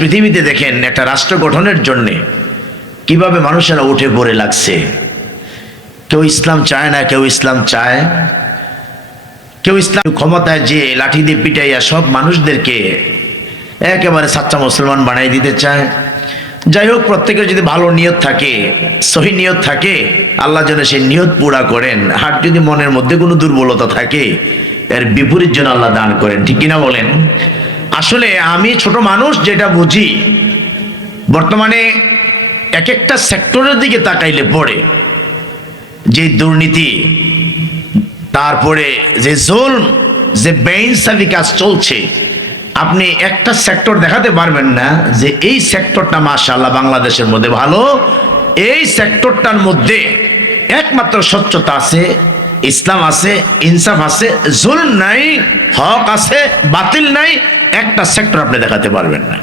পৃথিবীতে দেখেন একটা রাষ্ট্র গঠনের জন্যে কিভাবে মানুষেরা উঠে পড়ে লাগছে। কেউ ইসলাম চায় না, কেউ ইসলাম চায়। কেউ ইসলাম ক্ষমতায় যে লাঠি দিয়ে পিটাইয়া সব মানুষদেরকে একেবারে সাচ্চা মুসলমান বানাই দিতে চায়। যাই হোক, প্রত্যেকের যদি ভালো নিয়ত থাকে, সহি নিয়ত থাকে, আল্লাহ যেন সেই নিয়ত পুরা করেন। আর যদি মনের মধ্যে কোনো দুর্বলতা থাকে, এর বিপরীত যেন আল্লাহ দান করেন। ঠিক কিনা বলেন? আসলে আমি ছোট মানুষ যেটা বুঝি, বর্তমানে এক একটা সেক্টরের দিকে তাকাইলে পড়ে যে দুর্নীতি, তারপরে যে জুলম, যে বেইনসাফি কাজ চলছে, আপনি একটা সেক্টর দেখাতে পারবেন না যে এই সেক্টরটা মাশাআল্লাহ বাংলাদেশের মধ্যে ভালো, এই সেক্টরটার মধ্যে একমাত্র স্বচ্ছতা আছে, ইসলাম আছে, ইনসাফ আছে, জুলম নাই, হক আছে, বাতিল নাই, একটা সেক্টর আপনি দেখাতে পারবেন না।